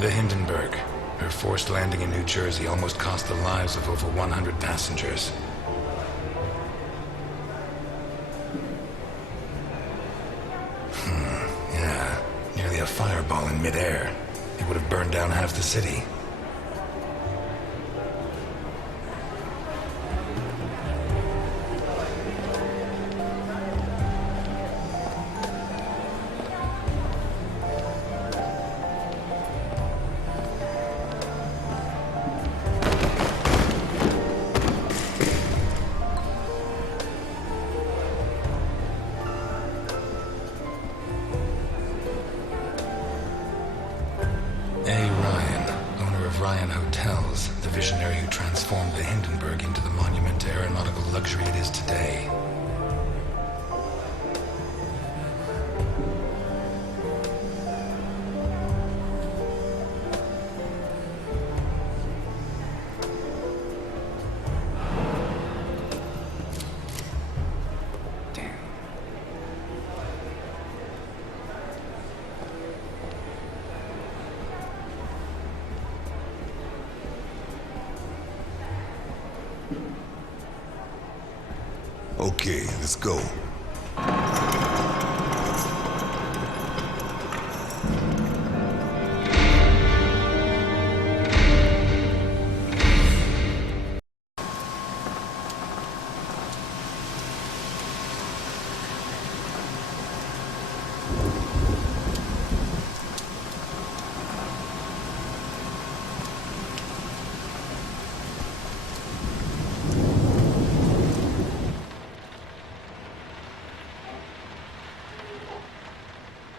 The Hindenburg. Her forced landing in New Jersey almost cost the lives of over 100 passengers. Yeah. Nearly a fireball in midair. It would have burned down half the city. The visionary who transformed the Hindenburg into the monument to aeronautical luxury it is today. Okay, let's go.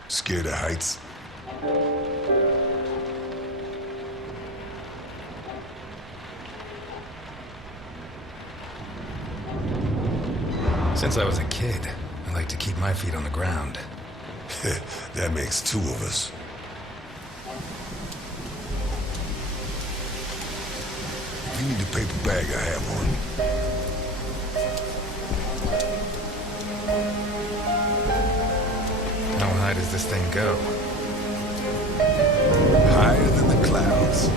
Scared of heights? Since I was a kid, I like to keep my feet on the ground. That makes two of us. If you need a paper bag, I have one. How high does this thing go? Higher than the clouds.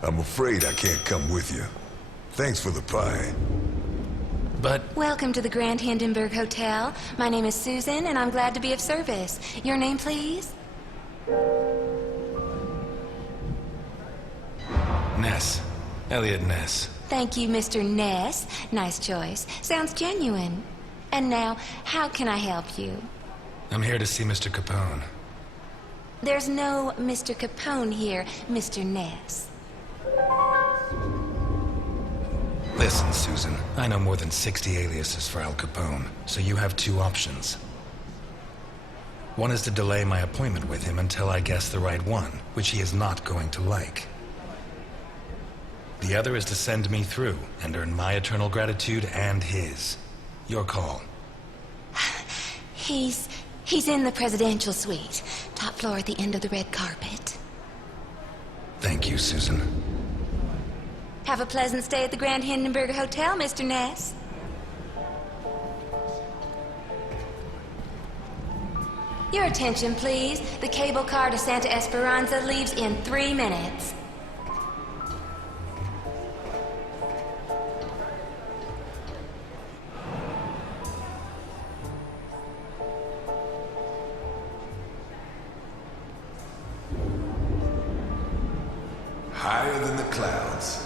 I'm afraid I can't come with you. Thanks for the pie. But... Welcome to the Grand Hindenburg Hotel. My name is Susan, and I'm glad to be of service. Your name, please? Ness. Eliot Ness. Thank you, Mr. Ness. Nice choice. Sounds genuine. And now, how can I help you? I'm here to see Mr. Capone. There's no Mr. Capone here, Mr. Ness. Listen, Susan, I know more than 60 aliases for Al Capone, so you have two options. One is to delay my appointment with him until I guess the right one, which he is not going to like. The other is to send me through and earn my eternal gratitude and his. Your call. He's in the presidential suite, top floor at the end of the red carpet. Thank you, Susan. Have a pleasant stay at the Grand Hindenburg Hotel, Mr. Ness. Your attention, please. The cable car to Santa Esperanza leaves in 3 minutes. clouds.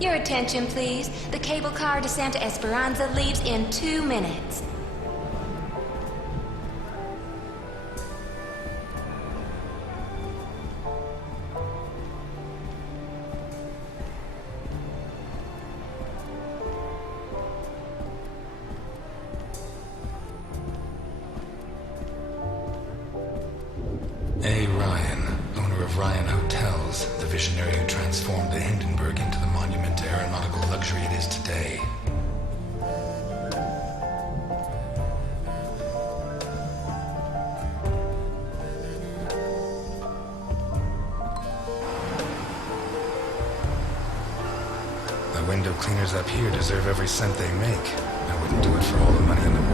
Your attention, please. The cable car to Santa Esperanza leaves in 2 minutes. A. Ryan, owner of Ryan Hotels, the visionary who transformed the Hindenburg into the monument to aeronautical luxury it is today. The window cleaners up here deserve every cent they make. I wouldn't do it for all the money in the world.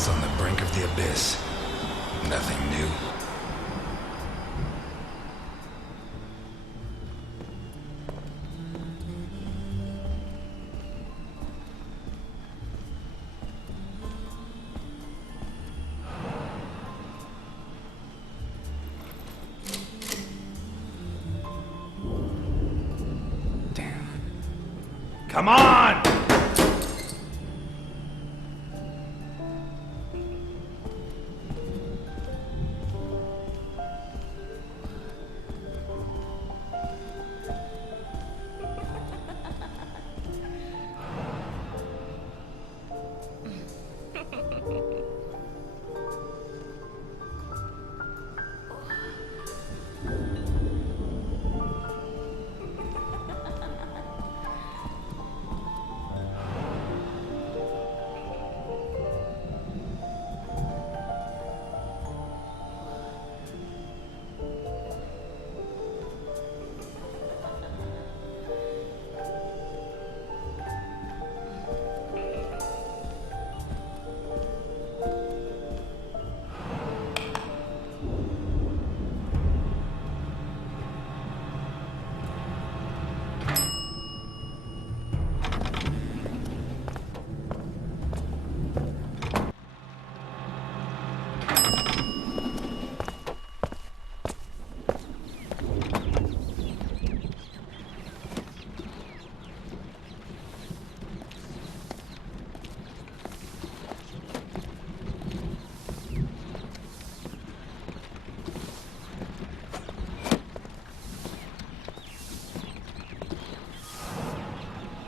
On the brink of the abyss. Nothing new. Damn. Come on!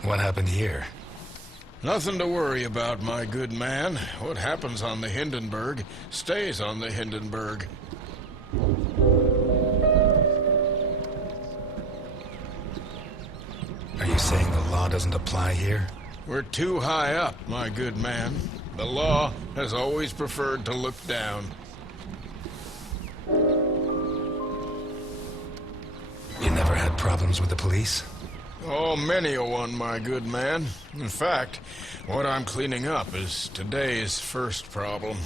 What happened here? Nothing to worry about, my good man. What happens on the Hindenburg stays on the Hindenburg. Are you saying the law doesn't apply here? We're too high up, my good man. The law has always preferred to look down. You never had problems with the police? Oh, many a one, my good man. In fact, what I'm cleaning up is today's first problem.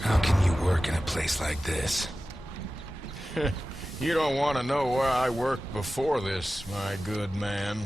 How can you work in a place like this? You don't want to know where I worked before this, my good man.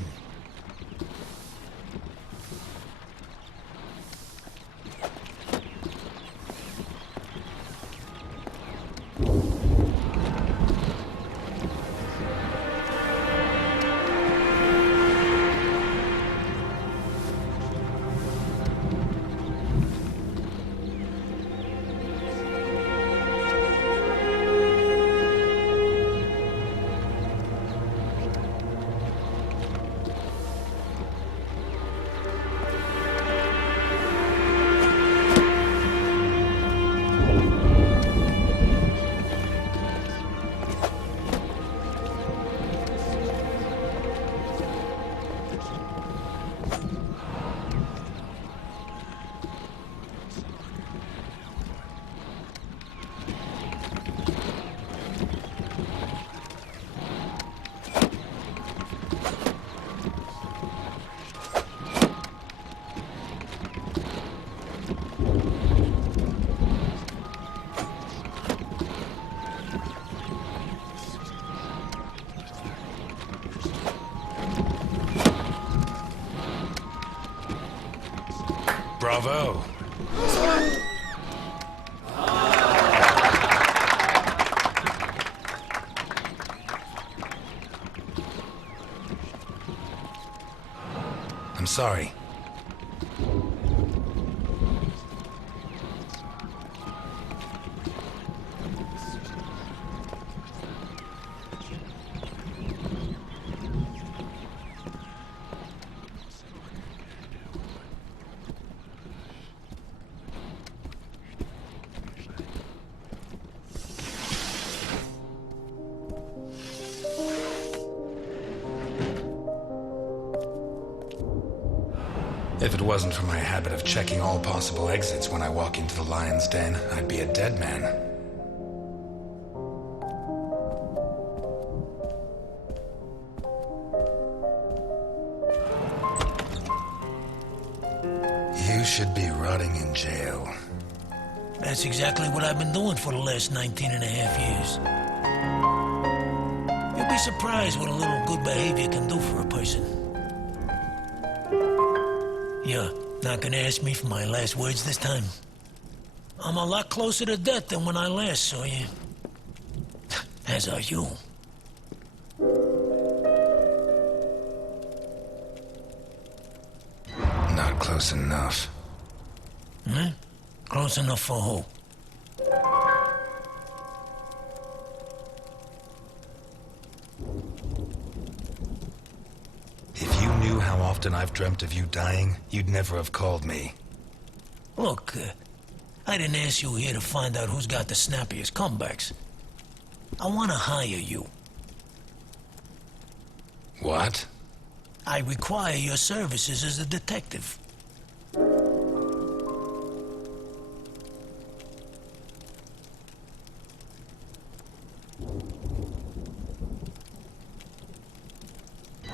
Bravo. I'm sorry. If it wasn't for my habit of checking all possible exits when I walk into the lion's den, I'd be a dead man. You should be rotting in jail. That's exactly what I've been doing for the last 19 and a half years. You'll be surprised what a little good behavior can do for a person. You're not gonna ask me for my last words this time? I'm a lot closer to death than when I last saw you. As are you. Not close enough. Hmm? Close enough for who? If you knew how often I've dreamt of you dying, you'd never have called me. Look, I didn't ask you here to find out who's got the snappiest comebacks. I want to hire you. What? I require your services as a detective.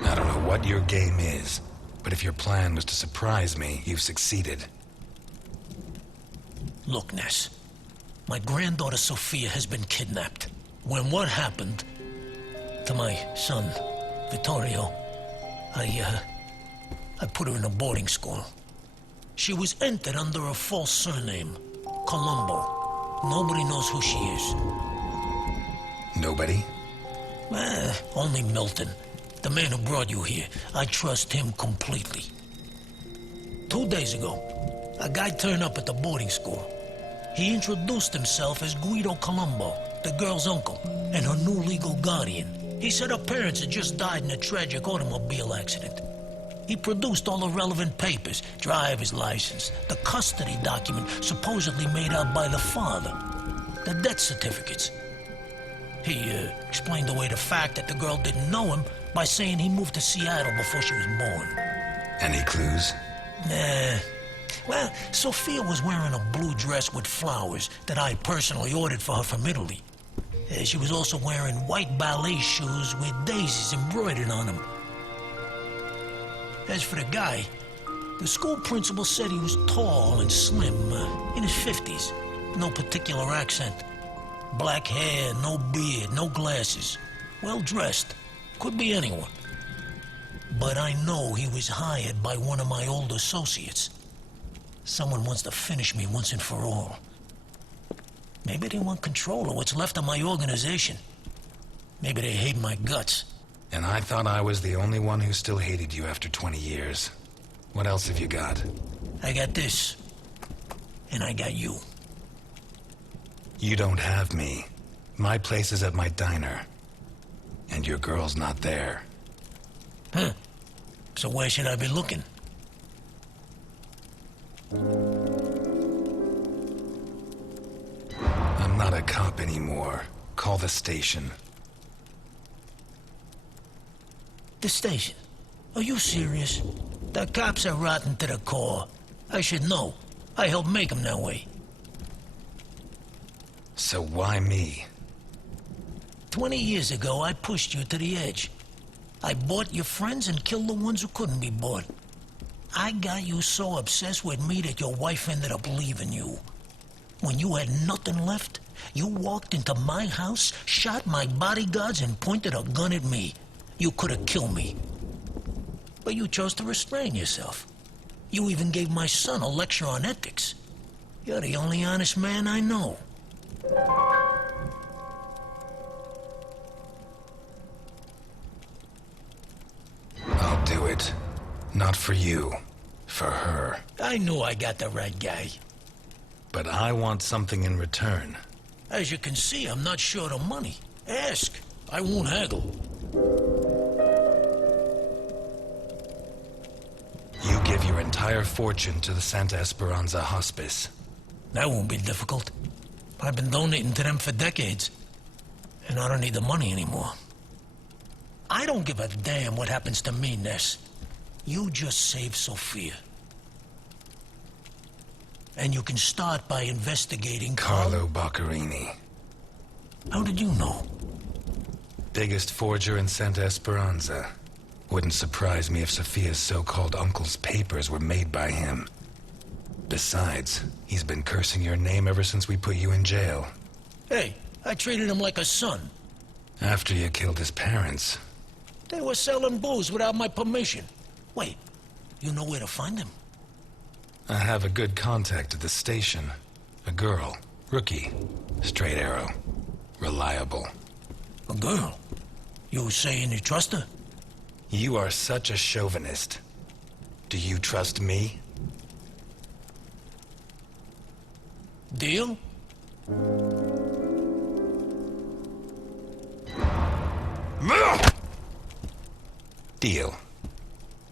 I don't know what your game is, but if your plan was to surprise me, you've succeeded. Look, Ness. My granddaughter Sophia has been kidnapped. When what happened to my son, Vittorio, I put her in a boarding school. She was entered under a false surname, Colombo. Nobody knows who she is. Nobody? Only Milton, the man who brought you here. I trust him completely. 2 days ago, a guy turned up at the boarding school. He introduced himself as Guido Colombo, the girl's uncle, and her new legal guardian. He said her parents had just died in a tragic automobile accident. He produced all the relevant papers, driver's license, the custody document supposedly made out by the father, the death certificates. He explained away the fact that the girl didn't know him by saying he moved to Seattle before she was born. Any clues? Nah. Well, Sophia was wearing a blue dress with flowers that I personally ordered for her from Italy. She was also wearing white ballet shoes with daisies embroidered on them. As for the guy, the school principal said he was tall and slim, in his 50s. No particular accent. Black hair, no beard, no glasses. Well dressed. Could be anyone. But I know he was hired by one of my old associates. Someone wants to finish me once and for all. Maybe they want control of what's left of my organization. Maybe they hate my guts. And I thought I was the only one who still hated you after 20 years. What else have you got? I got this. And I got you. You don't have me. My place is at my diner. And your girl's not there. Huh. So where should I be looking? I'm not a cop anymore. Call the station. The station? Are you serious? The cops are rotten to the core. I should know. I helped make them that way. So why me? 20 years ago, I pushed you to the edge. I bought your friends and killed the ones who couldn't be bought. I got you so obsessed with me that your wife ended up leaving you. When you had nothing left, you walked into my house, shot my bodyguards, and pointed a gun at me. You could have killed me. But you chose to restrain yourself. You even gave my son a lecture on ethics. You're the only honest man I know. I'll do it. Not for you. For her. I knew I got the right guy. But I want something in return. As you can see, I'm not short of money. Ask. I won't haggle. You give your entire fortune to the Santa Esperanza Hospice. That won't be difficult. I've been donating to them for decades. And I don't need the money anymore. I don't give a damn what happens to me, Ness. You just save Sophia. And you can start by investigating Carlo Boccarini. How did you know? Biggest forger in Santa Esperanza. Wouldn't surprise me if Sophia's so-called uncle's papers were made by him. Besides, he's been cursing your name ever since we put you in jail. Hey, I treated him like a son. After you killed his parents. They were selling booze without my permission. Wait, you know where to find him? I have a good contact at the station. A girl. Rookie. Straight arrow. Reliable. A girl? You saying you trust her? You are such a chauvinist. Do you trust me? Deal? Deal.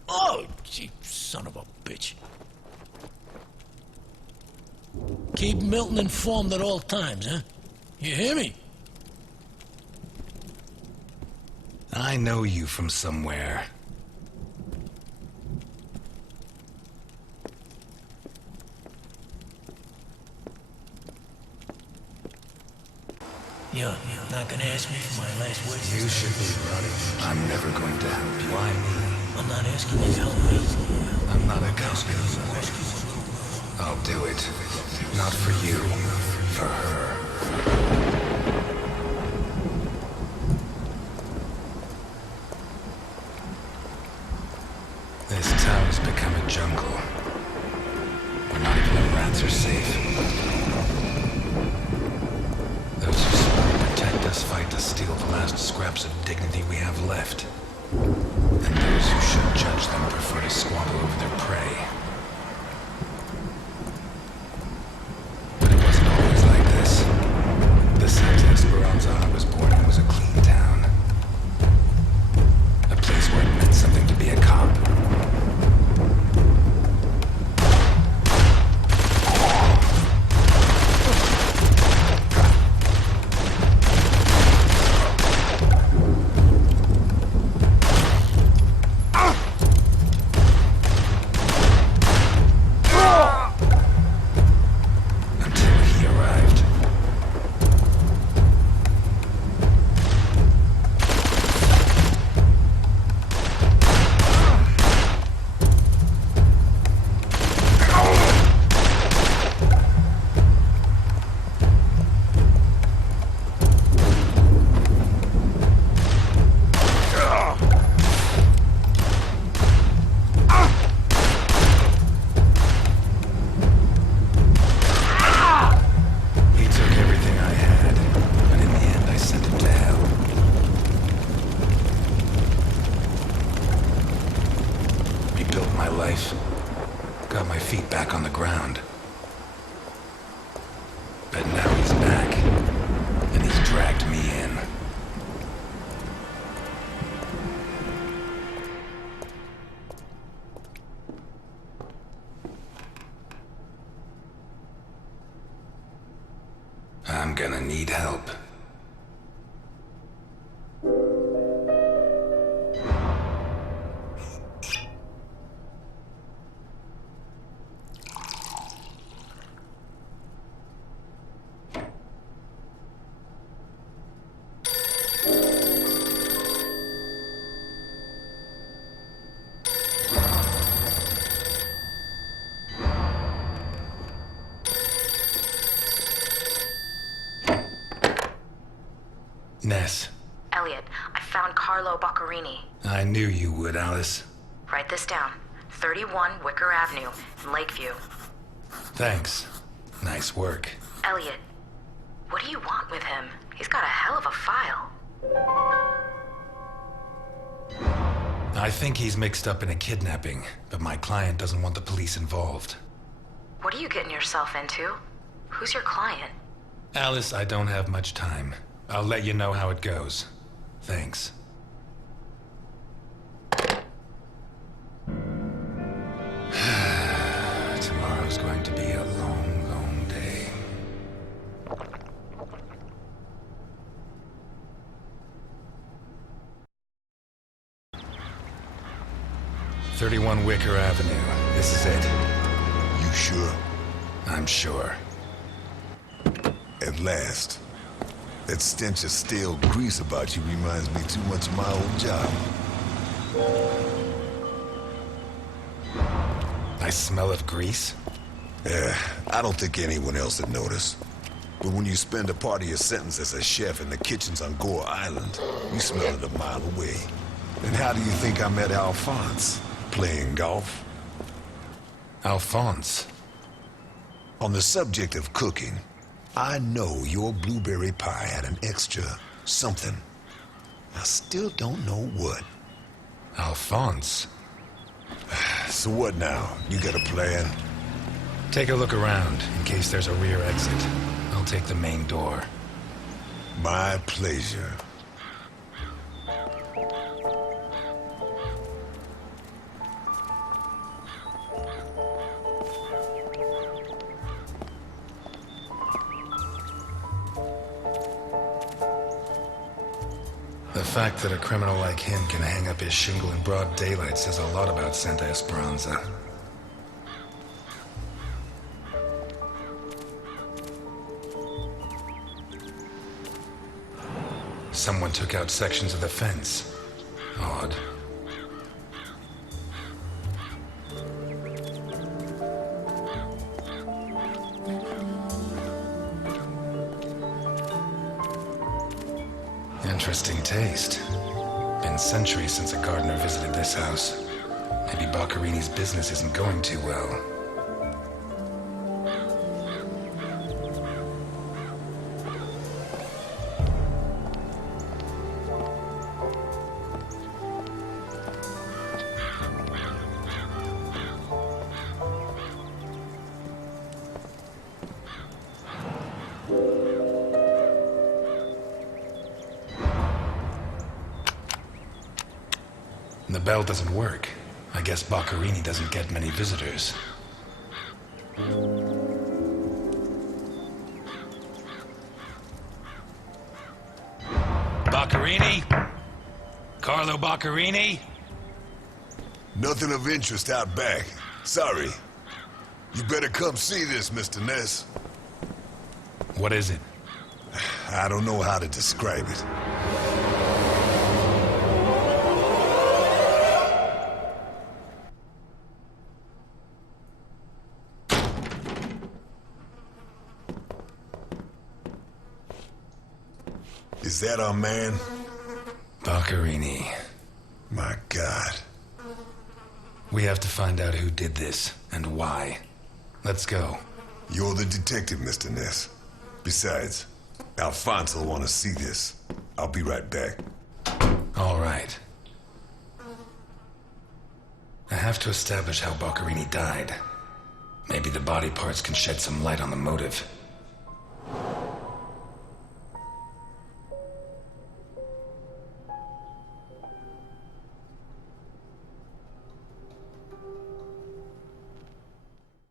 Oh, you son of a bitch. Keep Milton informed at all times, huh? You hear me? I know you from somewhere. You're not gonna ask me for my last words? You should be running. I'm never going to help you. Why me? I'm not asking you to help me. I'm not a cowboy. I'll do it. Not for you. For her. This town's become a jungle. Where not even the rats are safe. Those who swore to protect us fight to steal the last scraps of dignity we have left. And those who should judge them prefer to squabble over their prey. But it wasn't always like this. The Santa Esperanza I was born in was a clean town. A place where it meant something to be a cop. Got my feet back on the ground. But now he's back, and he's dragged me in. I'm gonna need help. Ness. Eliot, I found Carlo Boccarini. I knew you would, Alice. Write this down. 31 Wicker Avenue in Lakeview. Thanks. Nice work. Eliot, what do you want with him? He's got a hell of a file. I think he's mixed up in a kidnapping, but my client doesn't want the police involved. What are you getting yourself into? Who's your client? Alice, I don't have much time. I'll let you know how it goes. Thanks. Tomorrow's going to be a long, long day. "31 Wicker Avenue. This is it." You sure? I'm sure. At last. That stench of stale grease about you reminds me too much of my old job. I smell of grease? Yeah, I don't think anyone else would notice. But when you spend a part of your sentence as a chef in the kitchens on Gore Island, you smell it a mile away. And how do you think I met Alphonse? Playing golf? Alphonse? On the subject of cooking, I know your blueberry pie had an extra something. I still don't know what. Alphonse? So what now? You got a plan? Take a look around, in case there's a rear exit. I'll take the main door. My pleasure. The fact that a criminal like him can hang up his shingle in broad daylight says a lot about Santa Esperanza. Someone took out sections of the fence. Odd. Interesting taste. Been centuries since a gardener visited this house. Maybe Boccarini's business isn't going too well. The bell doesn't work. I guess Boccarini doesn't get many visitors. Boccarini? Carlo Boccarini? Nothing of interest out back. Sorry. You better come see this, Mr. Ness. What is it? I don't know how to describe it. Is that our man? Boccarini. My God. We have to find out who did this, and why. Let's go. You're the detective, Mr. Ness. Besides, Alphonse will want to see this. I'll be right back. All right. I have to establish how Boccarini died. Maybe the body parts can shed some light on the motive.